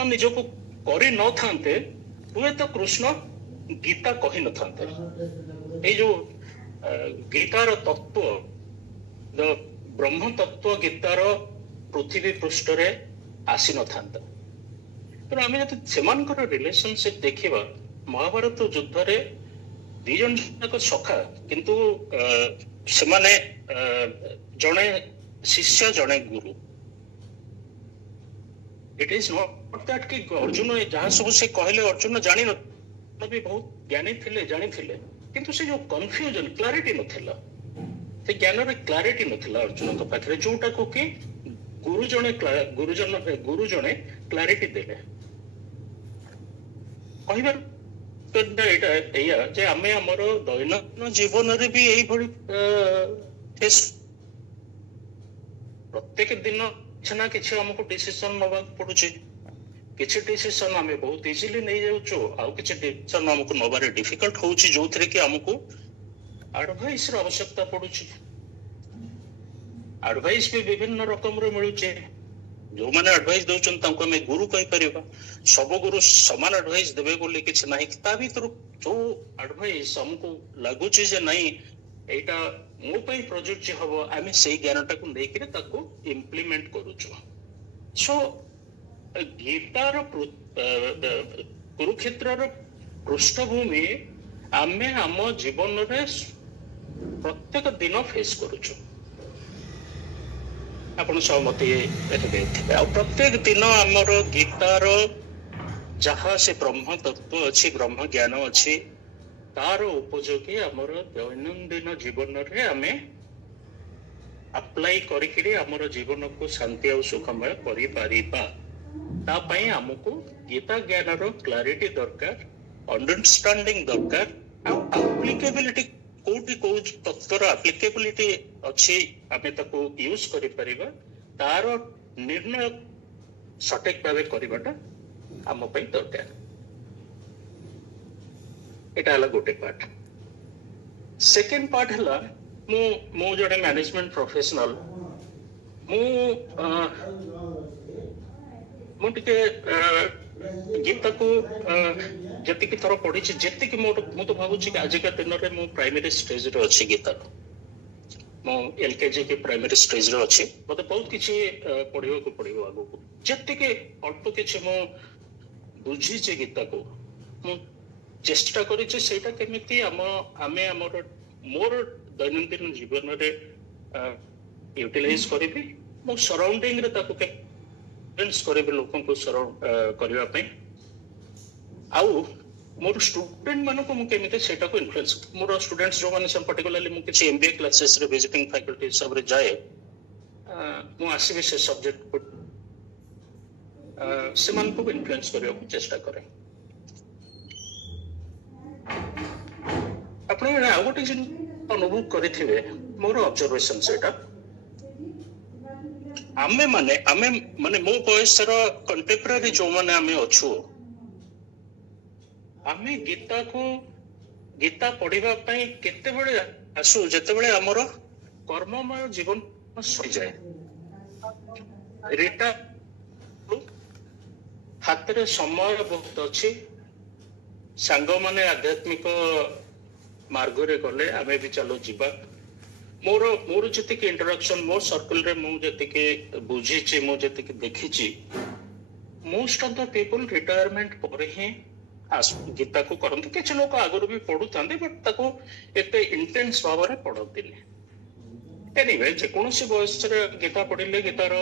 ନିଜକୁ କରି ନଥାନ୍ତେ ହୁଏତ କୃଷ୍ଣ ଗୀତା କହି ନଥାନ୍ତେ। ଏଇ ଯୋଉ ଗୀତାର ତତ୍ତ୍ୱ ବ୍ରହ୍ମ ତତ୍ତ୍ୱ ଗୀତାର ପୃଥିବୀ ପୃଷ୍ଠରେ ଆସି ନଥାନ୍ତା। ତେଣୁ ଆମେ ଯଦି ସେମାନଙ୍କର ରିଲେସନସିପ ଦେଖିବା, ମହାଭାରତ ଯୁଦ୍ଧରେ ଦି ଜଣ ଯାକ ସଖା, କିନ୍ତୁ ସେମାନେ ଜଣେ ଶିଷ୍ୟ ଜଣେ ଗୁରୁ। ଇଟ୍ ଇଜ ନଟ୍ ଦ୍ୟାଟ୍ କି ଅର୍ଜୁନ ଯାହା ସବୁ ସେ କହିଲେ ଅର୍ଜୁନ ଜାଣିନ ବି ବହୁତ ଜ୍ଞାନୀ ଥିଲେ, ଜାଣିଥିଲେ, କିନ୍ତୁ ସେ ଯୋଉ କନଫ୍ୟୁଜନ, କ୍ଲାରିଟି ନଥିଲା, ସେ ଜ୍ଞାନରେ କ୍ଲାରିଟି ନଥିଲା ଅର୍ଜୁନଙ୍କ ପାଖରେ, ଯୋଉଟାକୁ କି ଗୁରୁ ଜଣେ କ୍ଲାରିଟି ଦେଲେ। କହିବାର ଏଇଟା ଏଇଆ ଯେ ଆମେ ଆମର ଦୈନନ୍ଦିନ ଜୀବନରେ ବି ଏଇଭଳି ପ୍ରତ୍ୟେକ ଦିନ କିଛି ନା କିଛି ଆମକୁ ଡିସିସନ ନବାକୁ ପଡୁଛି। କିଛି ଡିସିସନ ଆମେ ବହୁତ ଇଜିଲି ନେଇଯାଉଛୁ, ଆଉ କିଛି ଡିସିସନ ଆମକୁ ନବାରେ ଡିଫିକଲ୍ଟ ହଉଛି, ଯୋଉଥିରେ କି ଆମକୁ ଆଡଭାଇସ ର ଆବଶ୍ୟକତା ପଡୁଛି। ଆଡଭାଇସ ବି ବିଭିନ୍ନ ରକମର ମିଳୁଛି। ଯୋଉମାନେ ଆଡଭାଇସ ଦଉଛନ୍ତି ତାଙ୍କୁ ଆମେ ଗୁରୁ କହିପାରିବା। ସବୁ ଗୁରୁ ସମାନ ଆଡଭାଇସ ଦେବେ ବୋଲି କିଛି ନାହିଁ। ତା ଭିତରୁ ଯୋଉ ଆଡଭାଇସ ଆମକୁ ଲାଗୁଛି ଯେ ନାଇଁ ଏଇଟା ମୋ ପାଇଁ ପ୍ରଯୁଜ୍ୟ ହବ, ଆମେ ସେଇ ଜ୍ଞାନଟାକୁ ନେଇକିରି ତାକୁ ଇମ୍ପ୍ଲିମେଣ୍ଟ କରୁଛୁ। ସୋ ଗୀତାର କୁରୁକ୍ଷେତ୍ରର ପୃଷ୍ଠଭୂମି ଆମେ ଆମ ଜୀବନରେ ପ୍ରତ୍ୟେକ ଦିନ ଫେସ୍ କରୁଛୁ। ଆପଣ ସହମତି ଦେଇଥିବେ। ଆଉ ପ୍ରତ୍ୟେକ ଦିନ ଆମର ଗୀତାର ଯାହା ସେ ବ୍ରହ୍ମ ତତ୍ତ୍ୱ ଅଛି, ବ୍ରହ୍ମ ଜ୍ଞାନ ଅଛି, ତାର ଉପଯୋଗୀ ଆମର ଦୈନନ୍ଦିନ ଜୀବନରେ ଆମେ ଆପ୍ଲାଇ କରିକିରି ଆମର ଜୀବନକୁ ଶାନ୍ତି ଆଉ ସୁଖମୟ କରିପାରିବା। ତା ପାଇଁ ଆମକୁ ଗୀତା ଜ୍ଞାନର କ୍ଲାରିଟି ଦରକାର, ଅଣ୍ଡରଷ୍ଟାଣ୍ଡିଂ ଦରକାର, ଆଉ ଆପ୍ଲିକେବିଲିଟି, କୋଉଠି କୋଉ ତତ୍ତ୍ୱର ଆପ୍ଲିକେବିଲିଟି ଅଛି ଆମେ ତାକୁ ୟୁଜ କରିପାରିବା, ତାର ନିର୍ଣ୍ଣୟ ସଠିକ ଭାବେ କରିବାଟା ଆମ ପାଇଁ ଦରକାର। ଏଟା ହେଲା ଗୋଟେ ପାର୍ଟ। ସେକେଣ୍ଡ ପାର୍ଟ ହେଲା ମୁଁ ଜଣେ ମ୍ୟାନେଜମେଣ୍ଟ ପ୍ରଫେସନାଲ। ମୁଁ ଟିକେ ଗୀତାକୁ ଯେତିକି ଥର ପଢିଛି, ଯେତିକି ମୁଁ ତ ଭାବୁଛି କି ଆଜିକା ଦିନରେ ମୁଁ ପ୍ରାଇମେରୀ ଷ୍ଟେଜରେ ଅଛି ଗୀତାର। ମୁଁ LKG କି ପ୍ରାଇମେରୀ ଷ୍ଟେଜରେ ଅଛି। ମତେ ବହୁତ କିଛି ପଢିବାକୁ ପଡିବ ଆଗକୁ। ଯେତିକି ଅଳ୍ପ କିଛି ମୁଁ ବୁଝିଛି ଗୀତାକୁ, ମୁଁ ଚେଷ୍ଟା କରିଛି ସେଇଟା କେମିତି ଆମେ ମୋର ଦୈନନ୍ଦିନ ଜୀବନରେ ୟୁଟିଲାଇଜ କରିବି, ମୋ ସରାଉଣ୍ଡିଂରେ ତାକୁ କରିବି, ଲୋକଙ୍କୁ କରିବା ପାଇଁ। ଆଉ ମୋର ଷ୍ଟୁଡେଣ୍ଟ ମାନଙ୍କୁ ମୁଁ କେମିତି ସେଇଟାକୁ ଇନଫ୍ଲୁଏନ୍ସ, ମୋର ଷ୍ଟୁଡେଣ୍ଟସ ଯୋଉମାନେ ସବୁ ପର୍ଟିକୁଲାରଲି ମୁଁ କିଛି MBA କ୍ଲାसेसରେ ଭିଜିଟିଂ ଫ୍ୟାକଲ୍ଟି ହିସାବରେ ଯାଏ, ମୁଁ ଆସିବି ସେ ସବଜେକ୍ଟକୁ ସେମାନଙ୍କୁ ଇନଫ୍ଲୁଏନ୍ସ କରିବାକୁ ଚେଷ୍ଟା କରେ। ଆପଣ ଆଉ ଗୋଟେ ଜିନିଷ ଅନୁଭବ କରିଥିବେ, ମୋର ଅବଜରଭେସନ ସେଇଟା, ଆମେ ମାନେ ମୋ ବୟସର କଣ୍ଟେମ୍ପରାରୀ ଯୋଉମାନେ ଆମେ ଅଛୁ, ଆମେ ଗୀତା ପଢିବା ପାଇଁ କେତେବେଳେ ଆସୁ ଯେତେବେଳେ ଆମର କର୍ମମୟ ଜୀବନ ସରିଯାଏ, ହାତରେ ସମୟ ବହୁତ ଅଛି, ସାଙ୍ଗମାନେ ଆଧ୍ୟାତ୍ମିକ ମାର୍ଗରେ ଗଲେ ଆମେ ବି ଚାଲୁ ଯିବା। ମୋର ଯେତିକି ଇଣ୍ଟରାକ୍ସନ ମୋ ସର୍କଲରେ ମୁଁ ଯେତିକି ବୁଝିଛି, ମୁଁ ଯେତିକି ଦେଖିଛି, most of the people retirement ପରେ ହିଁ ଗୀତାକୁ କରନ୍ତି। କିଛି ଲୋକ ଆଗରୁ ବି ପଢୁଥାନ୍ତି, ବଟ୍ ତାକୁ ଏତେ ଇଣ୍ଟେନ୍ସ ଭାବରେ ପଢନ୍ତିନି। ଏନିୱେ, ଯେକୌଣସି ବୟସରେ ଗୀତା ପଢିଲେ ଗୀତାର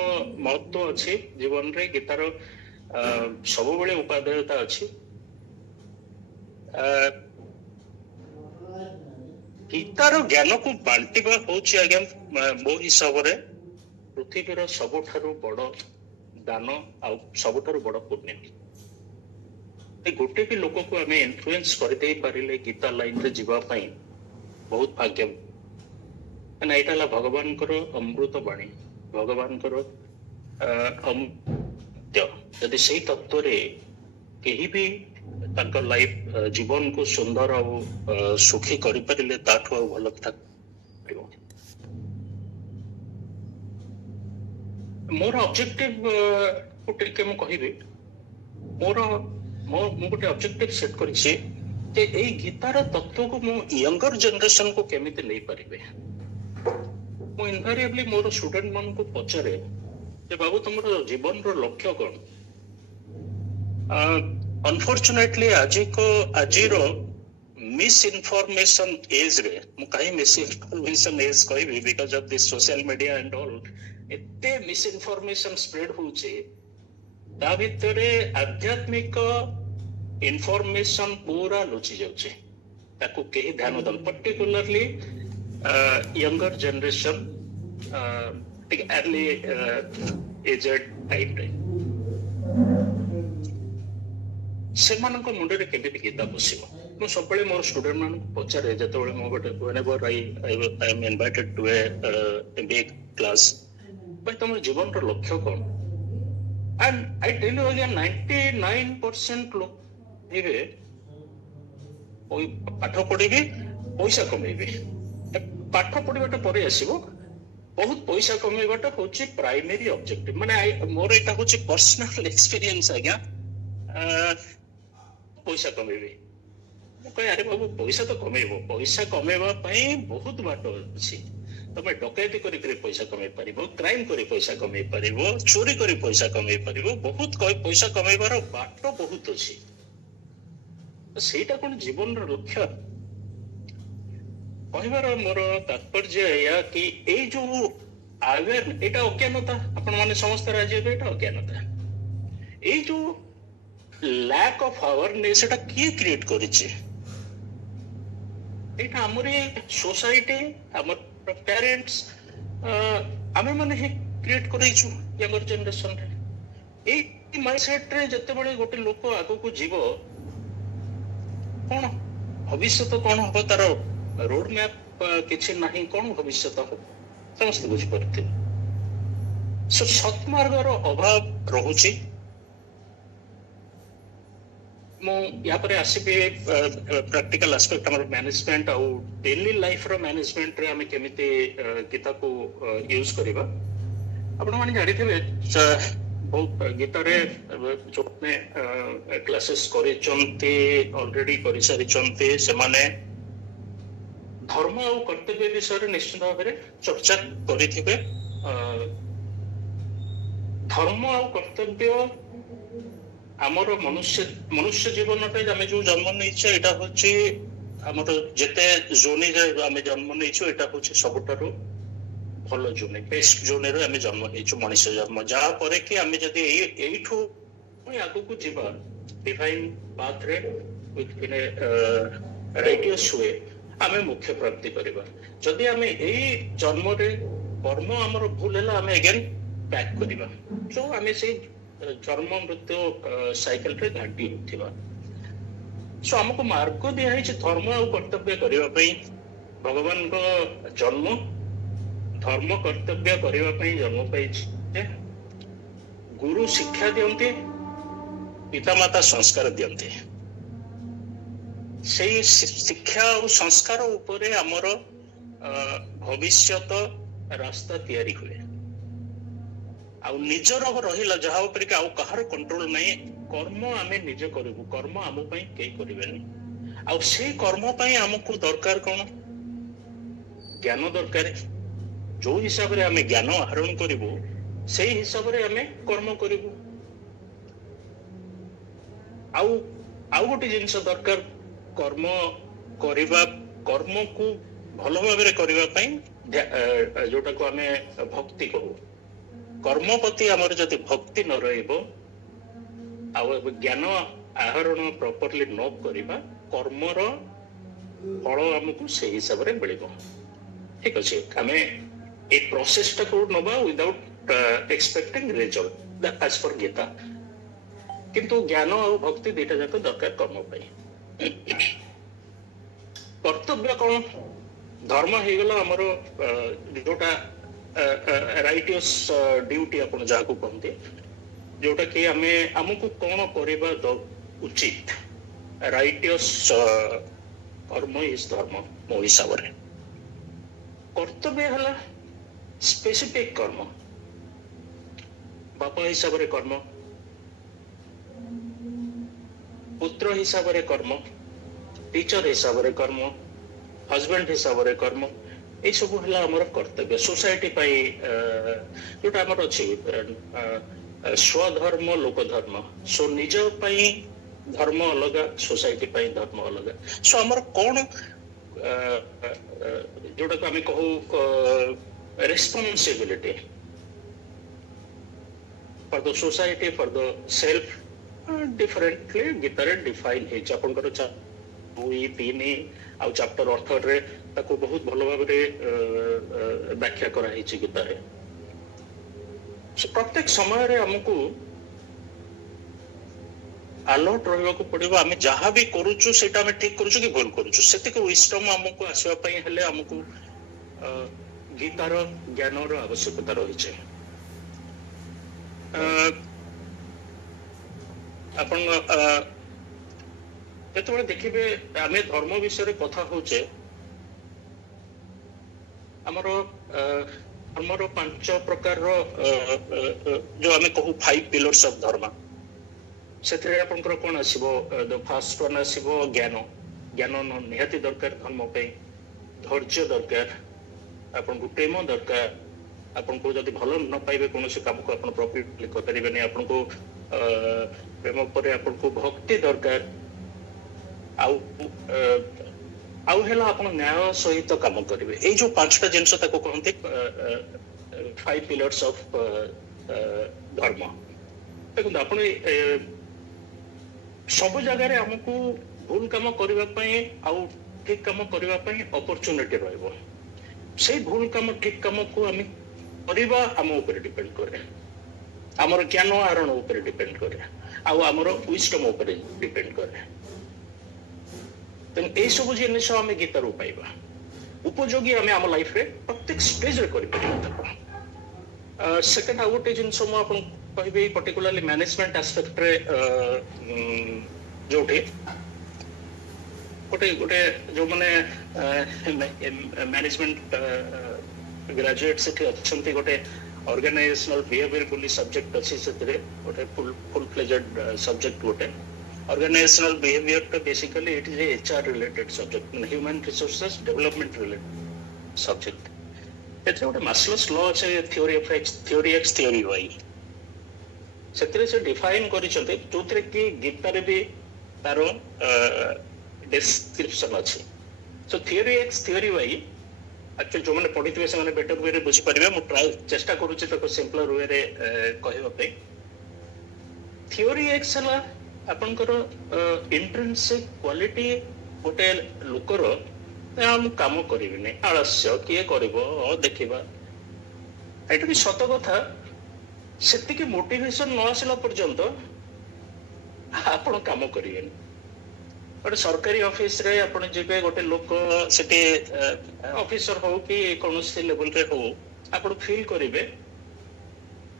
ମହତ୍ଵ ଅଛି ଜୀବନରେ, ଗୀତାର ସବୁବେଳେ ଉପାଦେୟତା ଅଛି। ଗୀତାର ଜ୍ଞାନକୁ ବାଣ୍ଟିବା ହଉଛି ଆଜ୍ଞା ମୋ ହିସାବରେ ପୃଥିବୀର ସବୁଠାରୁ ବଡ ଦାନ ଆଉ ସବୁଠାରୁ ବଡ ପୁଣ୍ୟ। ଗୋଟେ ବି ଲୋକକୁ ଆମେ ଇନଫ୍ଲୁଏନ୍ସ କରିଦେଇ ପାରିଲେ ଗୀତା ଲାଇନରେ ଯିବା ପାଇଁ ବହୁତ ଭାଗ୍ୟ। ଏଇଟା ହେଲା ଭଗବାନଙ୍କର ଅମୃତ ବାଣୀ, ଭଗବାନଙ୍କର ଯଦି ସେଇ ତତ୍ତ୍ୱରେ କେହି ବି ତାଙ୍କ ଲାଇଫ ଜୀବନକୁ ସୁନ୍ଦର ଆଉ ସୁଖୀ କରିପାରିଲେ, ତାଠୁ ଆଉ ଭଲ କଥା। ମୋର ଅବଜେକ୍ଟିଭ ଟିକେ ମୁଁ କହିବି, ମୋର ମୁଁ ଗୋଟେ ଅବଜେକ୍ଟିଭ ସେଟ୍ କରିଛି ଯେ ଏଇ ଗୀତାର ତତ୍ତ୍ୱକୁ ମୁଁ ୟଙ୍ଗର ଜେନେରେସନ କୁ କେମିତି ନେଇପାରିବେ। ମୁଁ ଇନଭାରିଏବଲି ମୋର ଷ୍ଟୁଡେଣ୍ଟ ମାନଙ୍କୁ ପଚାରେ ଯେ ବାବୁ ତମର ଜୀବନର ଲକ୍ଷ୍ୟ କଣ? ଅନଫର୍ଚୁନେଟଲି ଆଜିର ମିସ୍ ଇନଫର୍ମେସନ ଏଜ ରେ, ମୁଁ କାହିଁ ମିସ୍ ଇନଫର୍ମେସନ ଏଜ କହିବି, because of this social media and all, ଏତେ ମିସ୍ ଇନଫର୍ମେସନ ସ୍ପ୍ରେଡ ହଉଛି, ତା ଭିତରେ ଆଧ୍ୟାତ୍ମିକ ଇନଫର୍ମେସନ ପୁରା ଲୁଚି ଯାଉଛି, ତାକୁ କେହି ଧ୍ୟାନ ଦେଉ, ପର୍ଟିକୁଲାରଲି ୟଙ୍ଗର ଜେନେରେସନ, ଟିକେ ଆର୍ଲି ଏଜେଡ ଟାଇମରେ ସେମାନଙ୍କ ମୁଣ୍ଡରେ କେମିତି ଗୀତା ବସିବ। ମୁଁ ସବୁବେଳେ ମୋର ଷ୍ଟୁଡେଣ୍ଟ ମାନଙ୍କୁ ପଚାରେ, ଯେତେବେଳେ ମୁଁ ଗୋଟେ whenever I am invited to a MBA class, ଭାଇ ତମର ଜୀବନର ଲକ୍ଷ୍ୟ କଣ? And I tell you again, 99% ଲୋକ କହିବେ ପାଠ ପଢିବି, ପଇସା କମେଇବି। ପାଠ ପଢିବାଟା ପରେ ଆସିବ, ବହୁତ ପଇସା କମେଇବାଟା ହଉଛି ପ୍ରାଇମେରୀ ଅବଜେକ୍ଟିଭ। ମାନେ ମୋର ଏଇଟା ହଉଛି ପର୍ସନାଲ ଏକ୍ସପିରିଏନ୍ସ ଆଜ୍ଞା। ପଇସା କମେଇବି, ମୁଁ କହେ ଆରେ ବାବୁ ପଇସା ତ କମେଇବ, ପଇସା କମେଇବା ପାଇଁ ବହୁତ ବାଟ ଅଛି। ତମେ ଡକାୟତି କରିକି ପଇସା କମେଇ ପାରିବ, କ୍ରାଇମ କରି ପଇସା କମେଇ ପାରିବ, ଚୋରି କରି ପଇସା କମେଇ ପାରିବ, ବହୁତ ପଇସା କମେଇବାର ବାଟ ବହୁତ ଅଛି। ସେଇଟା କଣ ଜୀବନର ଲକ୍ଷ୍ୟ? କହିବାର ମୋର ତାତ୍ପର୍ଯ୍ୟ ଏଇଆ କି ଏଇ ଯୋଉ ଏଇଟା ଅଜ୍ଞାନତା, ଆପଣ ମାନେ ସମସ୍ତେ ରାଜି ହେବେ, ଏଇଟା ଅଜ୍ଞାନତା। ଏଇ ଯୋଉ ଲ୍ୟାକ୍ ଅଫ ଆୱାରନେସ୍, ଏଟା କିଏ କ୍ରିଏଟ କରିଛି? ଏଇଟା ଆମରି ସୋସାଇଟି, ଆମର ପ୍ୟାରେଣ୍ଟସ, ଆମେ ମାନେ ହିଁ କ୍ରିଏଟ କରେଇଛୁ ୟଙ୍ଗର ଜେନେରେସନରେ। ଏଇ ମାଇଣ୍ଡସେଟରେ ଯେତେବେଳେ ଗୋଟେ ଲୋକ ଆଗକୁ ଯିବ, କଣ ଭବିଷ୍ୟତ କଣ ହବ, ତାର ରୋଡ ମ୍ୟାପ କିଛି ନାହିଁ, କଣ ଭବିଷ୍ୟତ ହବ ସମସ୍ତେ ବୁଝିପାରୁଥିବେ। ସତ୍ମାର୍ଗର ଅଭାବ ରହୁଛି। ମୁଁ ୟା ପରେ ଆସିବି ପ୍ରାକ୍ଟିକାଲ ଆସ୍ପେକ୍ଟ, ଆମର ମ୍ୟାନେଜମେଣ୍ଟ ଆଉ ଡେଲି ଲାଇଫର ମ୍ୟାନେଜମେଣ୍ଟରେ ଆମେ କେମିତି ଗୀତାକୁ ୟୁଜ କରିବା। ଆପଣମାନେ ଜାଣିଥିବେ ବହୁତ ଗୀତାରେ ଯୋଉମାନେ କ୍ଲାସେସ୍ କରିଛନ୍ତି, ଅଲରେଡି କରିସାରିଛନ୍ତି, ସେମାନେ ଧର୍ମ ଆଉ କର୍ତ୍ତବ୍ୟ ବିଷୟରେ ନିଶ୍ଚିତ ଭାବରେ ଚର୍ଚ୍ଚା କରିଥିବେ। ଧର୍ମ ଆଉ କର୍ତ୍ତବ୍ୟ ଆମର ମନୁଷ୍ୟ ଜୀବନରେ ଆମେ ଯୋଉ ଜନ୍ମ ନେଇଛେ, ଏଇଟା ହଉଛି ଆମର ଯେତେ ଜୋନିରେ ଆମେ ଜନ୍ମ ନେଇଛୁ, ଏଇଟା ହଉଛି ସବୁଠାରୁ ଭଲ ଜୋନି, ବେଷ୍ଟ ଜୋନିରେ ଆମେ ଜନ୍ମ ନେଇଛୁ, ମଣିଷ ଜନ୍ମ। ଯାହା ପରେ କି ଆମେ ଯଦି ଏଇଠୁ ଆଗକୁ ଯିବା ଡିଭାଇନ ପାଥରେ ରାଇଟିୟସ୍ ହୁଏ, ଆମେ ମୁଖ୍ୟ ପ୍ରାପ୍ତି କରିବା। ଯଦି ଆମେ ଏଇ ଜନ୍ମରେ କର୍ମ ଆମର ଭୁଲ ହେଲା, ଆମେ ଏଗେନ୍ ବ୍ୟାକ୍ କରିବା, ଯୋଉ ଆମେ ସେଇ ଜନ୍ମ ମୃତ୍ୟୁ ସାଇକେଲରେ ଘାଣ୍ଟି ହେଉଥିବା। ଆମକୁ ମାର୍ଗ ଦିଆହେଇଛି ଧର୍ମ ଆଉ କର୍ତ୍ତବ୍ୟ କରିବା ପାଇଁ। ଭଗବାନଙ୍କ ଜନ୍ମ ଧର୍ମ କର୍ତ୍ତବ୍ୟ କରିବା ପାଇଁ ଜନ୍ମ ପାଇଛି। ଗୁରୁ ଶିକ୍ଷା ଦିଅନ୍ତି, ପିତାମାତା ସଂସ୍କାର ଦିଅନ୍ତି। ସେଇ ଶିକ୍ଷା ଆଉ ସଂସ୍କାର ଉପରେ ଆମର ଭବିଷ୍ୟତ ରାସ୍ତା ତିଆରି ହୁଏ। ଆଉ ନିଜର ରହିଲା ଯାହା ଉପରେ କି ଆଉ କାହାର କଣ୍ଟ୍ରୋଲ ନାହିଁ। କର୍ମ ଆମେ ନିଜେ କରିବୁ, କର୍ମ ଆମ ପାଇଁ କେହି କରିବେନି। ଆଉ ସେଇ କର୍ମ ପାଇଁ ଆମକୁ ଦରକାର କଣ? ଜ୍ଞାନ ଦରକାର। ଯୋଉ ହିସାବରେ ଆମେ ଜ୍ଞାନ ଆହରଣ କରିବୁ, ସେଇ ହିସାବରେ ଆମେ କର୍ମ କରିବୁ। ଆଉ ଗୋଟେ ଜିନିଷ ଦରକାର, କର୍ମକୁ ଭଲ ଭାବରେ କରିବା ପାଇଁ ଯୋଉଟାକୁ ଆମେ ଭକ୍ତି କହୁ। କର୍ମ ପ୍ରତି ଆମର ଯଦି ଭକ୍ତି ନ ରହିବ, ଆଉ ଜ୍ଞାନ ଆହରଣ ପ୍ରପରଲି ନ କରିବା, କର୍ମର ଫଳ ଆମକୁ ସେଇ ହିସାବରେ ମିଳିବ। ଠିକ ଅଛି, ଆମେ এই প্রসেসটাକୁ ନବା without expecting result as per Gita. କିନ୍ତୁ ଜ୍ଞାନ ଆଉ ଭକ୍ତି ଦିଟା ଯାକ ଦରକାର କର୍ମ ପାଇଁ। କର୍ତ୍ତବ୍ୟ କଣ? ଧର୍ମ ହେଇଗଲା ଆମର ଯୋଉଟା ରାଇଟିୟସ୍ ଡ୍ୟୁଟି ଆପଣ ଯାହାକୁ କହନ୍ତି, ଯୋଉଟା କି ଆମକୁ କଣ କରିବା ଉଚିତ। ରାଇଟିୟସ୍ କର୍ମ ଇଜ୍ ଧର୍ମ ମୋ ହିସାବରେ। କର୍ତ୍ତବ୍ୟ ହେଲା ସ୍ପେସିଫିକ କର୍ମ। ବାପା ହିସାବରେ କର୍ମ, पुत्र हिसाब रे कर्म, टीचर हिसाब रे कर्म, हस्बैंड हिसाब रे कर्म, ये सब है आमर कर्तव्य सोसाइटी जोटा आमर अच्छी स्वधर्म लोकधर्म। सो निज धर्म अलग, सोसाइटी धर्म अलग। सो आमर कौन जोटा को आम कहू responsibility for the society, for the self differently Gita रे डिफाइन है। आपनकर 2-3 आउ चैप्टर 18 रे ताको बहुत भलो भाव रे व्याख्या करा है गीता रे। प्रत्येक समय रे हमको अलर्ट रहबा को पड़िबो। आमे जहां भी करूछु सेटा आमे ठीक करूछु कि भूल करूछु, सेति को विस्डम हमको आसीबा पई हेले हमको गीतार ज्ञानर आवश्यकता रही है। आपण जो देखिए आम धर्म विषय कथा होचे, आमर धर्मर 5 प्रकार जो आम कहू 5 पिलर्स ऑफ धर्म, से आपंकर कौन आसो द फर्स्ट वन आसो ज्ञान। ज्ञान निहाती दरकार धर्म पे, धैर्य दरकार, आपन को प्रेम दरकार। आपन को जदि भल न पाइबे कौन काम को आप प्रॉफिट करें, आपन को प्रेम पर आपन को भक्ति दरकार। आउ है आप न्याय सहित काम करेंगे। ये जो 5टा जिनस कहते 5 पिलर्स ऑफ धर्म। देखो आप सब जगह आमको भूल कम करने आउ ठीक कम करने अपॉर्चुनिटी रहिबो। से भूल कम ठीक कम को आम करबा आम ऊपर डिपेंड करे, आमर ज्ञान आरण ऊपर डिपेंड करे, आमर विजडम ऊपर डिपेंड करे। तेणु ये सब जिनिस आम गीतार पाइबा उपयोगी आम आम लाइफ रे प्रत्येक स्टेज रे करि परिबा। सेकंड आउ गोटे जिनिस मु आपन कहबे पर्टिकुलरली मैनेजमेंट एस्पेक्ट रे जोटे गोटे गोटे जो माने मैनेजमेंट ग्रेजुएट से अच्छे गोटे ऑर्गेनाइजेशनल बिहेवियर बोली सब्जेक्ट अच्छी से गोटे फुल फ्लेजेड सब्जेक्ट गोटे ऑर्गेनाइजेशनल बिहेवियर तो basically it is HR related subject, human resources development related subject. एथे गोटे मास्लोस लॉ अछि theory of X, theory X, theory Y, सेतरे से डिफाइन करिसंते जोतरे कि गीता रे भी तारो डिस्क्रिप्शन अछि। So theory X, theory Y actually जो मैंने पढ़ी थे से बेटर वे रे बुझी पारिबे। मु ट्राई चेष्टा करूची ताको सिंपलर वे रे कहबा पे। थ्योरी एक्स हला आपनकर इंट्रिंसिक क्वालिटी गोटे लोकर हम काम करिबिने, आलस्य किए करबो देखिबा, एटा भी सत कथा। सेति के मोटिवेशन न आसला पर्यंत आपण काम करिबेनी। गोटे सरकारी ऑफिस रे आपण जेबे गोटे लोक सेठी ऑफिसर हो कि कौन सी लेवल रे हो, आपण फील करिवे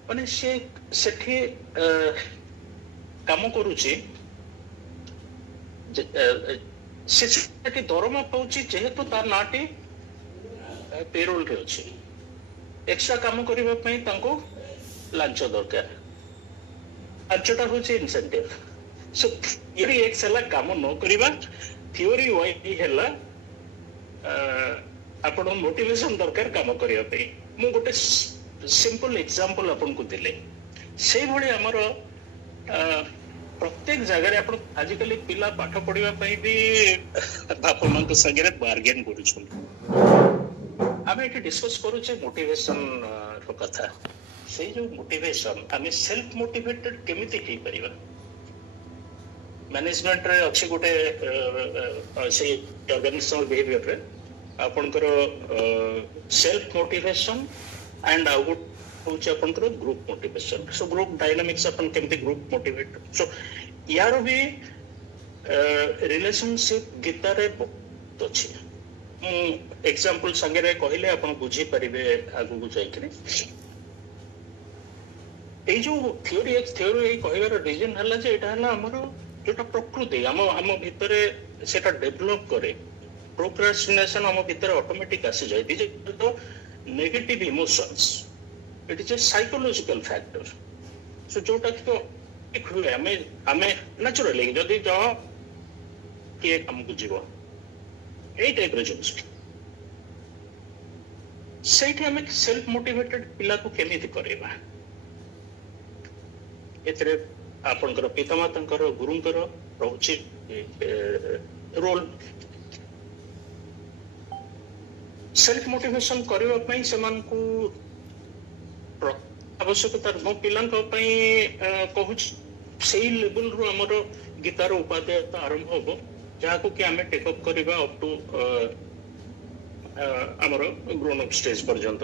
माने से सेठी काम करूची, से सेठी दरमा पाउची जेहेतु तार नाटी पेरोल रे अछि। एक्स्ट्रा काम करिवा पई तांको लांच दरकार, लांचटा होची इंसेंटिव। सो थ्योरी एक्स हला काम न करिवा, थ्योरी वाई हला आपण मोटिवेशन दरकार काम करिया पे। मु गोटे सिंपल एग्जांपल आपन को दिले से भली हमर प्रत्येक जगह आपण आजिकली पिला पाठ पढ़िबा पई भी बापा मां के संगे बार्गेन करूछन। आमे एठी डिस्कस करूचे मोटिवेशन रो कथा। से जो मोटिवेशन आमे सेल्फ मोटिवेटेड केमिति हे परिबा। मैनेजमेंट रे अच्छे गोटे से ऑर्गेनाइजेशनल बिहेवियर रे आपनकर सेल्फ मोटिवेशन एंड आउट होचे आपनकर group motivation. So group dynamics अपन केमते ग्रुप मोटिवेट, सो यार भी रिलेशनशिप गीता रे बहुत अछि। एग्जांपल संगे रे कहले आपण बुझी परिबे आगु को जाइकरी। ए जो थ्योरी एक्स थ्योरी ए कहबार रीजन हला जे एटा हला हमर जोटा प्रकृति आम भितर सेटा डेभलप करे। प्रोक्रास्टिनेशन आम भितर ऑटोमेटिक आसी जाय। This is the negative emotions, it is a psychological factor. So जोटा कि हुए आमे आमे नेचुरली जदि जह किए काम को जीव एई टाइप रे जिनिस ସେଇଠି ଆମେ ସେଲ୍ଫ ମୋଟିଭେଟେଡ ପିଲାକୁ କେମିତି କରେଇବା ଏଥିରେ ଆପଣଙ୍କର ପିତାମାତାଙ୍କର ଗୁରୁଙ୍କର ରହୁଛି ରୋଲ ସେଲ୍ଫ ମୋଟିଭେସନ କରିବା ପାଇଁ ସେମାନଙ୍କୁ ଆବଶ୍ୟକତା ମୋ ପିଲାଙ୍କ ପାଇଁ କହୁଛି ସେଇ ଲେଭେଲରୁ ଆମର ଗୀତାର ଉପାଦେୟତା ଆରମ୍ଭ ହବ ଯାହାକୁ କି ଆମେ ଟେକ୍ ଅପ୍ କରିବା ଅପ୍ ଟୁ ଆମର ଗ୍ରୋନ୍ ଅପ୍ ଷ୍ଟେଜ ପର୍ଯ୍ୟନ୍ତ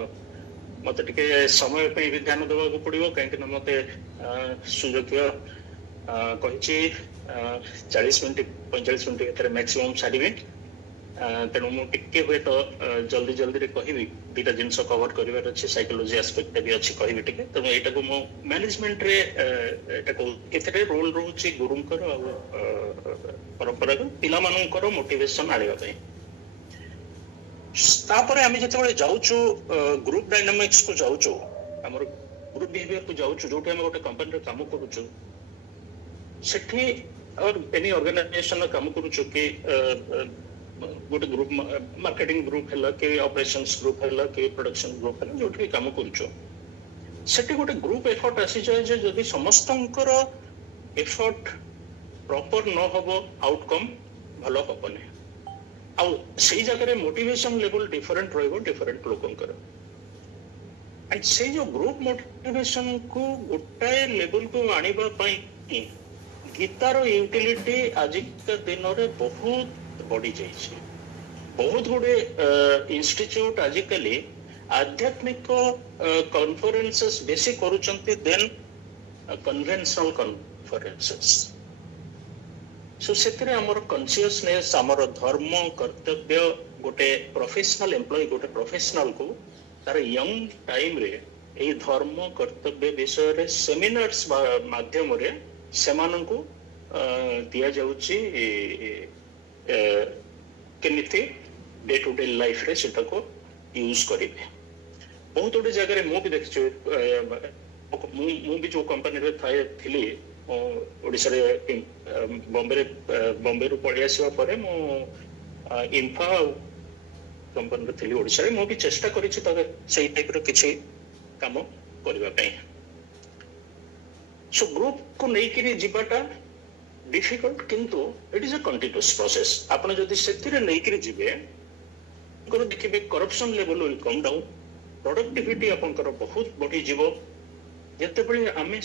ମତେ ଟିକେ ସମୟ ପାଇଁ ବି ଧ୍ୟାନ ଦେବାକୁ ପଡିବ କାହିଁକି ନା ମତେ ସୁଯୋଗ୍ୟ କହିଛି 40 ମିନିଟ୍ 45 ମିନିଟ୍ ଭିତରେ ମ୍ୟାକ୍ସିମମ୍ ସାରିବି ତେଣୁ ମୁଁ ଟିକେ ହୁଏତ ଜଲ୍ଦିରେ କହିବି ଦୁଇଟା ଜିନିଷ କଭର କରିବାର ଅଛି ସାଇକୋଲୋଜି ଆସ୍ପେକ୍ଟଟା ବି ଅଛି କହିବି ଟିକେ ତେଣୁ ଏଇଟାକୁ ମୁଁ ମ୍ୟାନେଜମେଣ୍ଟରେ ଏଟାକୁ ଏଥିରେ ରୋଲ ରହୁଛି ଗୁରୁଙ୍କର ଆଉ ପରମ୍ପରାକୁ ପିଲାମାନଙ୍କର ମୋଟିଭେସନ ଆଣିବା ପାଇଁ ତାପରେ ଆମେ ଯେତେବେଳେ ଯାଉଛୁ ଗ୍ରୁପ ଡାଇନାମିକ୍ସ କୁ ଯାଉଛୁ ଆମର ଗ୍ରୁପ ବିହେଭିୟର କୁ ଯାଉଛୁ ଯୋଉଠି ଆମେ ଗୋଟେ କମ୍ପାନୀରେ କାମ କରୁଛୁ ସେଠି ଏନି ଅର୍ଗାନାଇଜେସନ କାମ କରୁଛୁ କି ଗୋଟେ ଗ୍ରୁପ ମାର୍କେଟିଂ ଗ୍ରୁପ ହେଲା କି ଅପରେସନ୍ସ ଗ୍ରୁପ ହେଲା କି ପ୍ରଡକ୍ସନ ଗ୍ରୁପ ହେଲା ଯୋଉଠି କାମ କରୁଛୁ ସେଠି ଗୋଟେ ଗ୍ରୁପ ଏଫର୍ଟ ଆସିଯାଏ ଯେ ଯଦି ସମସ୍ତଙ୍କର ଏଫର୍ଟ ପ୍ରପର ନ ହବ ଆଉଟକମ୍ ଭଲ ହବନି ଆଉ ସେଇ ଜାଗାରେ ମୋଟିଭେସନ ଲେଭେଲ ଡିଫରେଣ୍ଟ ରହିବ ଡିଫରେଣ୍ଟ ଲୋକଙ୍କର ଆଣ୍ଡ ସେଇ ଯୋଉ ଗ୍ରୁପ ମୋଟିଭେସନ କୁ ଗୋଟାଏ ଲେଭେଲକୁ ଆଣିବା ପାଇଁ ଗୀତାର ୟୁଟିଲିଟି ଆଜିକା ଦିନରେ ବହୁତ ବଢି ଯାଇଛି ବହୁତ ଗୁଡେ ଇନଷ୍ଟିଚ୍ୟୁଟ ଆଜିକାଲି ଆଧ୍ୟାତ୍ମିକ କନଫରେନ୍ସେସ୍ ବେଶୀ କରୁଛନ୍ତି ଦେନ୍ କନଭେନସନାଲ କନଫରେନ୍ସେସ୍ ସୋ ସେଥିରେ ଆମର କନସିୟସନେସ୍ ଆମର ଧର୍ମ କର୍ତ୍ତବ୍ୟ ଗୋଟେ ପ୍ରଫେସନାଲ ଏମ୍ପ୍ଲୟି ଗୋଟେ ପ୍ରଫେସନାଲକୁ ତାର ୟଙ୍ଗ ଟାଇମରେ ଏଇ ଧର୍ମ କର୍ତ୍ତବ୍ୟ ବିଷୟରେ ସେମିନାର୍ସ ମାଧ୍ୟମରେ ସେମାନଙ୍କୁ ଦିଆଯାଉଛି କେମିତି ଡେ ଟୁ ଡେ ଲାଇଫରେ ସେଟାକୁ ୟୁଜ କରିବେ ବହୁତ ଗୁଡେ ଜାଗାରେ ମୁଁ ବି ଦେଖିଛି ମୁଁ ବି ଯୋଉ କମ୍ପାନୀରେ ଥିଲି ଓଡିଶାରେ ବମ୍ବେରୁ ପଳେଇ ଆସିବା ପରେ ମୁଁ ଇନଫା କମ୍ପାନୀରେ ଥିଲି ଓଡିଶାରେ ମୁଁ ବି ଚେଷ୍ଟା କରିଛି ସେଇ ଟାଇପର କିଛି କାମ କରିବା ପାଇଁ ସୋ ଗ୍ରୁପକୁ ନେଇକିରି ଯିବାଟା difficult କିନ୍ତୁ it is a continuous process ଆପଣ ଯଦି ସେଥିରେ ନେଇକିରି ଯିବେ ଦେଖିବେ corruption level will come down productivity ଆପଣଙ୍କର ବହୁତ ବଢିଯିବ ଯେତେବେଳେ ଆମେ